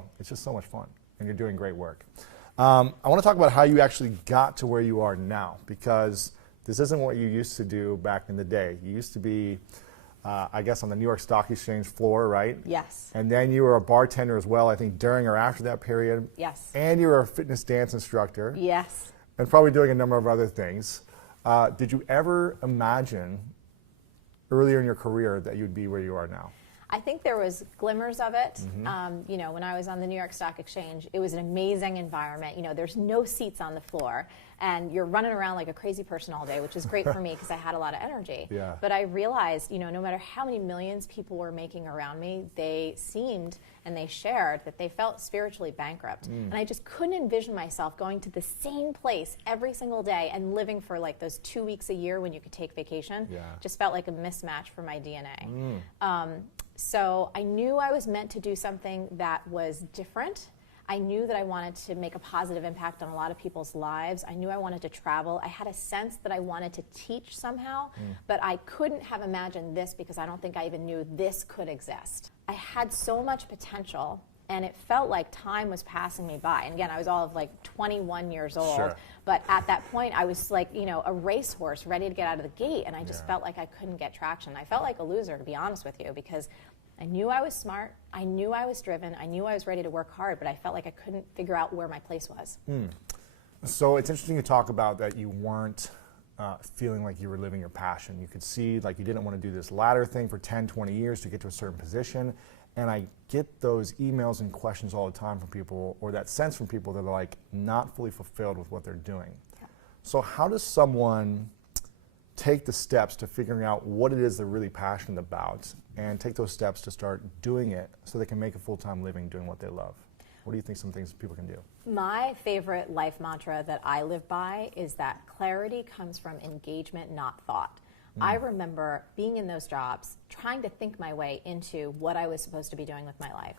So it's just so much fun, and you're doing great work. I want to talk about how you actually got to where you are now, because this isn't what you used to do back in the day. You used to be, I guess, on the New York Stock Exchange floor, right? Yes. And then you were a bartender as well, I think, during or after that period. Yes. And you were a fitness dance instructor. Yes. And probably doing a number of other things. Did you ever imagine earlier in your career that you'd be where you are now? I think there was glimmers of it. You know, when I was on the New York Stock Exchange, it was an amazing environment. You know, there's no seats on the floor, and you're running around like a crazy person all day, which is great for me because I had a lot of energy. Yeah. But I realized, you know, no matter how many millions people were making around me, they seemed and they shared that they felt spiritually bankrupt. And I just couldn't envision myself going to the same place every single day and living for like those 2 weeks a year when you could take vacation. Yeah. Just felt like a mismatch for my DNA. So I knew I was meant to do something that was different. I knew that I wanted to make a positive impact on a lot of people's lives. I knew I wanted to travel. I had a sense that I wanted to teach somehow, but I couldn't have imagined this because I don't think I even knew this could exist. I had so much potential, and it felt like time was passing me by. And again, I was all of like 21 years old. Sure. But at that point, I was like, you know, a racehorse ready to get out of the gate, and I just felt like I couldn't get traction. I felt like a loser, to be honest with you, because I knew I was smart, I knew I was driven, I knew I was ready to work hard, but I felt like I couldn't figure out where my place was. So it's interesting to talk about that you weren't feeling like you were living your passion. You could see like you didn't want to do this ladder thing for 10, 20 years to get to a certain position. And I get those emails and questions all the time from people, or that sense from people that are like not fully fulfilled with what they're doing. Yeah. So how does someone take the steps to figuring out what it is they're really passionate about and take those steps to start doing it so they can make a full-time living doing what they love? What do you think some things people can do? My favorite life mantra that I live by is that clarity comes from engagement, not thought. I remember being in those jobs, trying to think my way into what I was supposed to be doing with my life.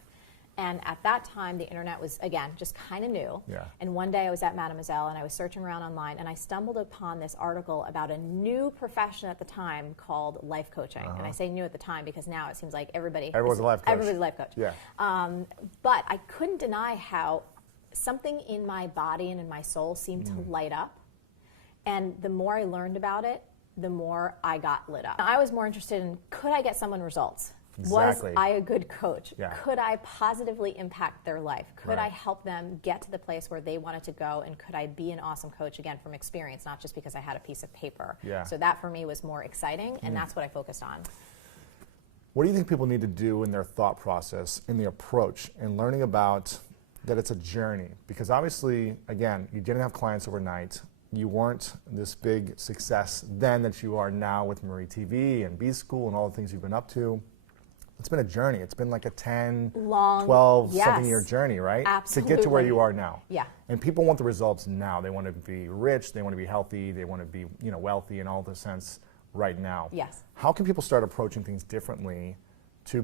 And at that time, the internet was, again, just kind of new. Yeah. And one day I was at Mademoiselle and I was searching around online and I stumbled upon this article about a new profession at the time called life coaching. And I say new at the time because now it seems like everyone's a life coach. Everybody's a life coach. Yeah. But I couldn't deny how something in my body and in my soul seemed to light up. And the more I learned about it, the more I got lit up. I was more interested in, could I get someone results? Exactly. Was I a good coach? Yeah. Could I positively impact their life? Could I help them get to the place where they wanted to go? And could I be an awesome coach, again, from experience, not just because I had a piece of paper? Yeah. So that for me was more exciting, and that's what I focused on. What do you think people need to do in their thought process, in the approach, in learning about that it's a journey? Because obviously, again, you didn't have clients overnight. You weren't this big success then that you are now with Marie TV and B School and all the things you've been up to. It's been a journey. It's been like a 10, 12, 7-year journey, right? Absolutely. To get to where you are now. Yeah. And people want the results now. They want to be rich. They want to be healthy. They want to be, wealthy in all the sense right now. Yes. How can people start approaching things differently to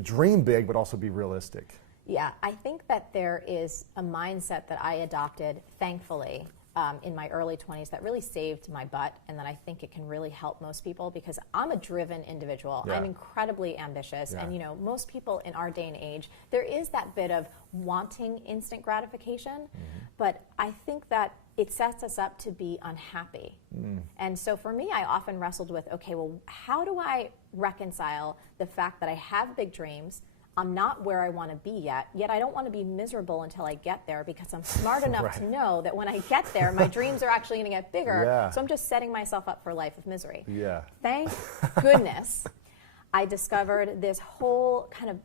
dream big, but also be realistic? Yeah, I think that there is a mindset that I adopted, thankfully, in my early 20s that really saved my butt, and that I think it can really help most people because I'm a driven individual. Yeah. I'm incredibly ambitious, Yeah. and most people in our day and age, there is that bit of wanting instant gratification, but I think that it sets us up to be unhappy. And so for me, I often wrestled with, okay, well, how do I reconcile the fact that I have big dreams, I'm not where I want to be yet I don't want to be miserable until I get there because I'm smart enough to know that when I get there, my dreams are actually going to get bigger. Yeah. So I'm just setting myself up for a life of misery. Yeah. Thank goodness I discovered this whole kind of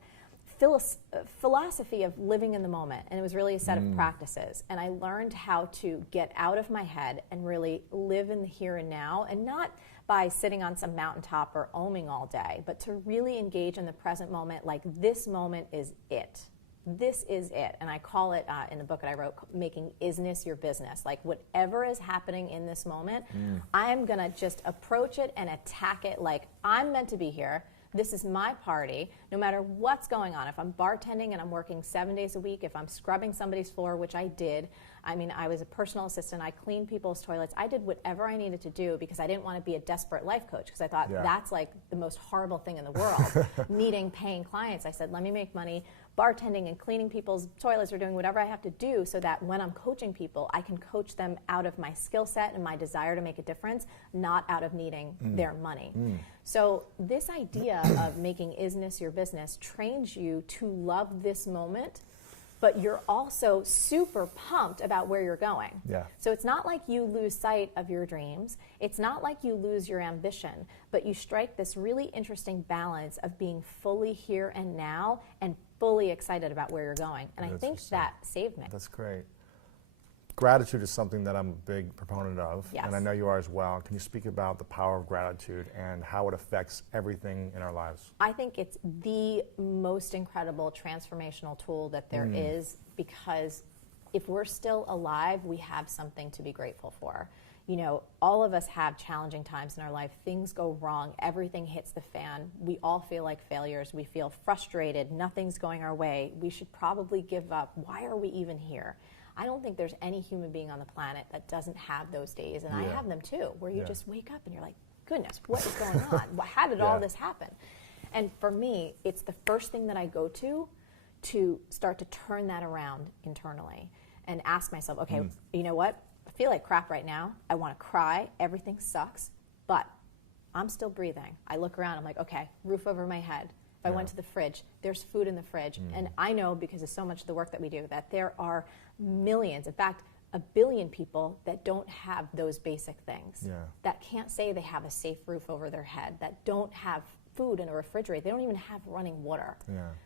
philosophy of living in the moment, and it was really a set of practices, and I learned how to get out of my head and really live in the here and now, and not by sitting on some mountaintop or oming all day, but to really engage in the present moment, like this moment is it. This is it. And I call it, in the book that I wrote, making isness your business. Like whatever is happening in this moment, I'm going to just approach it and attack it like I'm meant to be here. This is my party. no matter what's going on. If I'm bartending and I'm working 7 days a week, if I'm scrubbing somebody's floor, which I did, I mean, I was a personal assistant, I cleaned people's toilets, I did whatever I needed to do because I didn't want to be a desperate life coach, because I thought that's like the most horrible thing in the world, needing paying clients. I said, let me make money bartending and cleaning people's toilets or doing whatever I have to do so that when I'm coaching people, I can coach them out of my skill set and my desire to make a difference, not out of needing their money. So this idea of making isness your business trains you to love this moment, but you're also super pumped about where you're going. So it's not like you lose sight of your dreams. It's not like you lose your ambition, but you strike this really interesting balance of being fully here and now and fully excited about where you're going. And I think that saved me. That's great. Gratitude is something that I'm a big proponent of, and I know you are as well. Can you speak about the power of gratitude and how it affects everything in our lives? I think it's the most incredible transformational tool that there is, because if we're still alive, we have something to be grateful for. You know, all of us have challenging times in our life. Things go wrong. Everything hits the fan. We all feel like failures. We feel frustrated. Nothing's going our way. We should probably give up. Why are we even here? I don't think there's any human being on the planet that doesn't have those days, and I have them too, where you just wake up and you're like, goodness, what is going on? How did all this happen? And for me, it's the first thing that I go to start to turn that around internally and ask myself, okay, you know what? I feel like crap right now. I want to cry. Everything sucks, but I'm still breathing. I look around. I'm like, okay, roof over my head. If I went to the fridge, there's food in the fridge. And I know, because of so much of the work that we do, that there are millions, in fact, 1 billion people that don't have those basic things, that can't say they have a safe roof over their head, that don't have food in a refrigerator. They don't even have running water.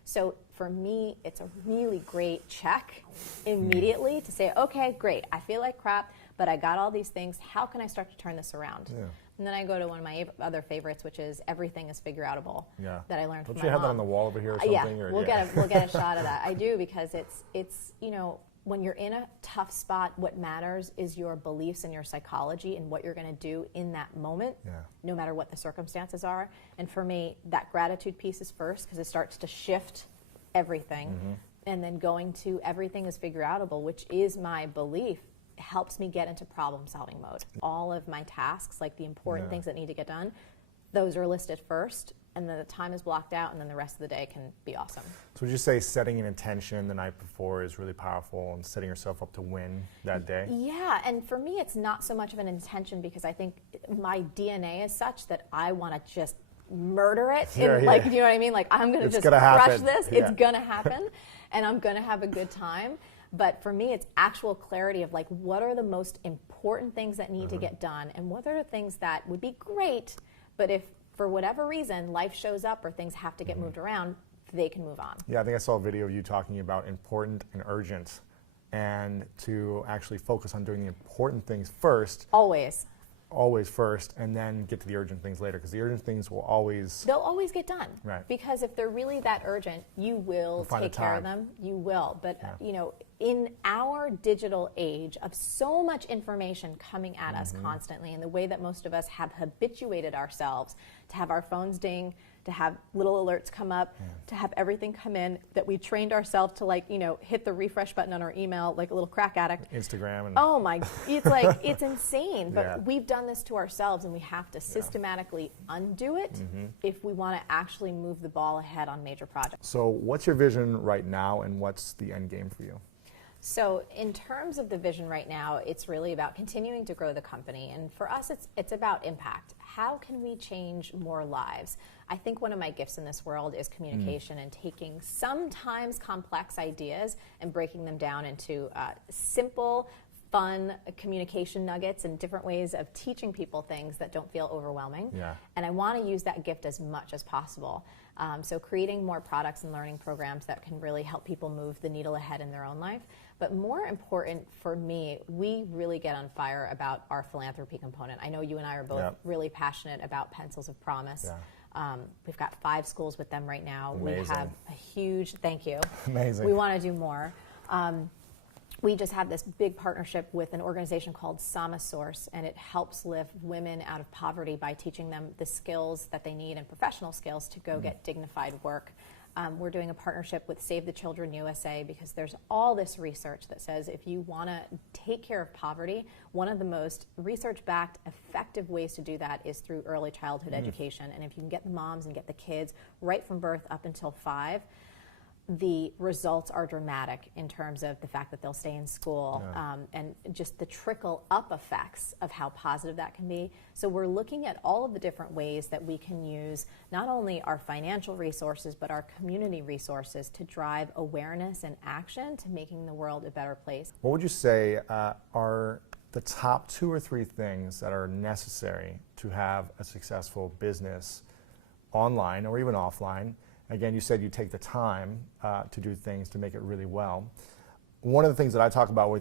So for me, it's a really great check immediately to say, okay, great, I feel like crap, but I got all these things. How can I start to turn this around? And then I go to one of my other favorites, which is everything is figure-outable, that I learned from my mom. Don't you have that on the wall over here or something? We'll get a shot of that. I do, because it's you know, when you're in a tough spot, what matters is your beliefs and your psychology and what you're going to do in that moment, no matter what the circumstances are. And for me, that gratitude piece is first, because it starts to shift everything. And then going to everything is figure-outable, which is my belief, helps me get into problem-solving mode. All of my tasks, like the important things that need to get done, those are listed first, and then the time is blocked out, and then the rest of the day can be awesome. So would you say setting an intention the night before is really powerful, and setting yourself up to win that day? Yeah, and for me, it's not so much of an intention, because I think my DNA is such that I want to just murder it. Like, you know what I mean? Like, I'm going to just crush this. It's going to happen, and I'm going to have a good time. But for me, it's actual clarity of, like, what are the most important things that need to get done, and what are the things that would be great, but if for whatever reason life shows up or things have to get moved around, they can move on. Yeah, I think I saw a video of you talking about important and urgent, and to actually focus on doing the important things first. Always first, and then get to the urgent things later, because the urgent things will always... They'll always get done. Right. Because if they're really that urgent, you will take care of them. You will. But, you know, in our digital age of so much information coming at us constantly, and the way that most of us have habituated ourselves to have our phones ding, to have little alerts come up, to have everything come in, that we trained ourselves to, like, you know, hit the refresh button on our email like a little crack addict. Instagram. And oh my, it's like, it's insane. But we've done this to ourselves, and we have to systematically undo it if we want to actually move the ball ahead on major projects. So what's your vision right now, and what's the end game for you? So in terms of the vision right now, it's really about continuing to grow the company. And for us, it's about impact. How can we change more lives? I think one of my gifts in this world is communication, and taking sometimes complex ideas and breaking them down into simple, fun communication nuggets and different ways of teaching people things that don't feel overwhelming. And I want to use that gift as much as possible. So creating more products and learning programs that can really help people move the needle ahead in their own life. But more important for me, we really get on fire about our philanthropy component. I know you and I are both really passionate about Pencils of Promise. We've got 5 schools with them right now. Amazing. We have a huge, thank you. Amazing. We want to do more. we just have this big partnership with an organization called Source, and it helps lift women out of poverty by teaching them the skills that they need and professional skills to go get dignified work. We're doing a partnership with Save the Children USA because there's all this research that says if you want to take care of poverty, one of the most research-backed effective ways to do that is through early childhood education. And if you can get the moms and get the kids right from birth up until 5, the results are dramatic in terms of the fact that they'll stay in school, and just the trickle up effects of how positive that can be. So we're looking at all of the different ways that we can use not only our financial resources but our community resources to drive awareness and action to making the world a better place. What would you say are the top 2 or 3 things that are necessary to have a successful business online or even offline? Again, you said you take the time to do things to make it really well. One of the things that I talk about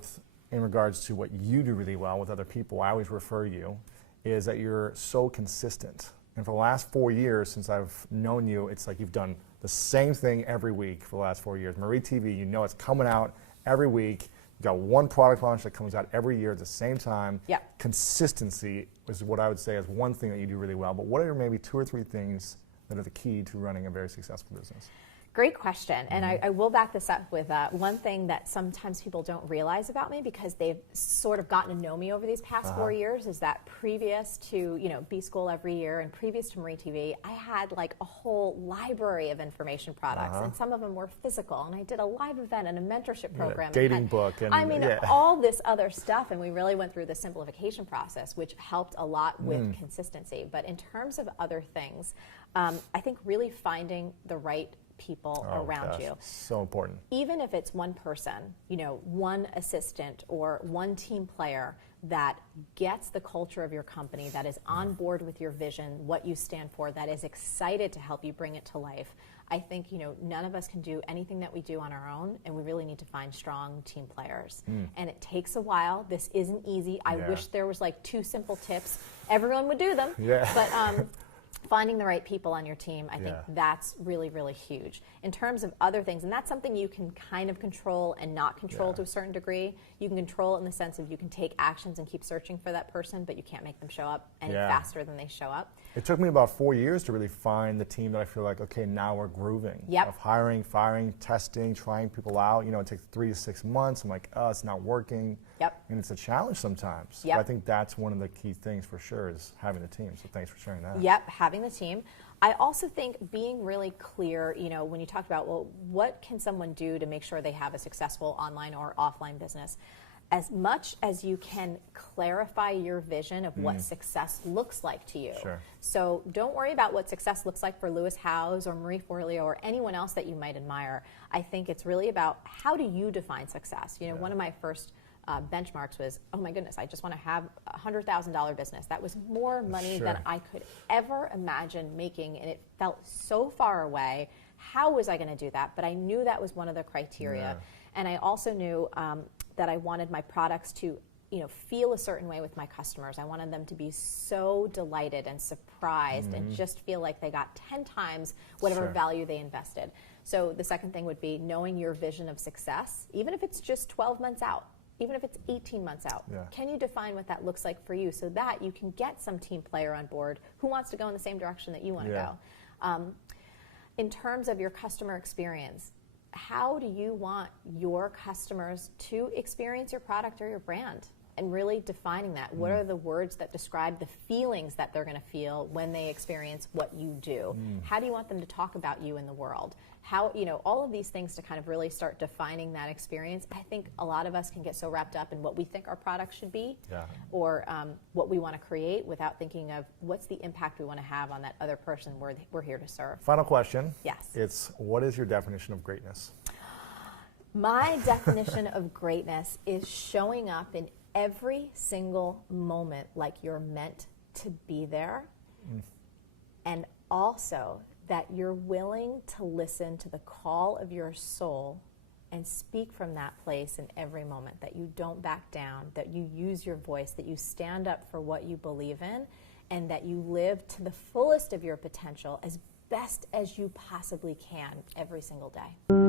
in regards to what you do really well with other people, I always refer you, is that you're so consistent. And for the last 4 years since I've known you, it's like you've done the same thing every week for the last 4 years. Marie TV, you know it's coming out every week. You've got one product launch that comes out every year at the same time. Yep. Consistency is what I would say is one thing that you do really well. But what are maybe 2 or 3 things that are the key to running a very successful business? Great question. And I will back this up with one thing that sometimes people don't realize about me because they've sort of gotten to know me over these past 4 years is that previous to, B-School every year and previous to Marie TV, I had like a whole library of information products and some of them were physical. And I did a live event and a mentorship program. Dating book. And, all this other stuff. And we really went through the simplification process, which helped a lot with consistency. But in terms of other things, I think really finding the right people around you. So important. Even if it's one person, one assistant or one team player that gets the culture of your company, that is on board with your vision, what you stand for, that is excited to help you bring it to life. I think, none of us can do anything that we do on our own, and we really need to find strong team players. And it takes a while. This isn't easy. I wish there was like 2 simple tips. Everyone would do them. But finding the right people on your team, I think that's really, really huge. In terms of other things, and that's something you can kind of control and not control to a certain degree. You can control it in the sense of you can take actions and keep searching for that person, but you can't make them show up any faster than they show up. It took me about 4 years to really find the team that I feel like, okay, now we're grooving. Of hiring, firing, testing, trying people out. It takes 3 to 6 months. I'm like, oh, it's not working. And it's a challenge sometimes. But I think that's one of the key things for sure is having the team. So thanks for sharing that. Having the team. I also think being really clear, when you talk about, well, what can someone do to make sure they have a successful online or offline business? As much as you can clarify your vision of what success looks like to you. So don't worry about what success looks like for Lewis Howes or Marie Forleo or anyone else that you might admire. I think it's really about how do you define success? One of my first benchmarks was, oh my goodness, I just want to have a $100,000 business. That was more money than I could ever imagine making, and it felt so far away. How was I going to do that? But I knew that was one of the criteria. And I also knew that I wanted my products to feel a certain way with my customers. I wanted them to be so delighted and surprised and just feel like they got 10 times whatever value they invested. So the second thing would be knowing your vision of success, even if it's just 12 months out. Even if it's 18 months out, can you define what that looks like for you so that you can get some team player on board who wants to go in the same direction that you want to go? In terms of your customer experience, how do you want your customers to experience your product or your brand? And really defining that. What are the words that describe the feelings that they're going to feel when they experience what you do? How do you want them to talk about you in the world? How, all of these things to kind of really start defining that experience. I think a lot of us can get so wrapped up in what we think our product should be or what we want to create without thinking of what's the impact we want to have on that other person we're here to serve. Final question. Yes. It's, what is your definition of greatness? My definition of greatness is showing up in every single moment like you're meant to be there, and also that you're willing to listen to the call of your soul and speak from that place in every moment, that you don't back down, that you use your voice, that you stand up for what you believe in, and that you live to the fullest of your potential as best as you possibly can every single day.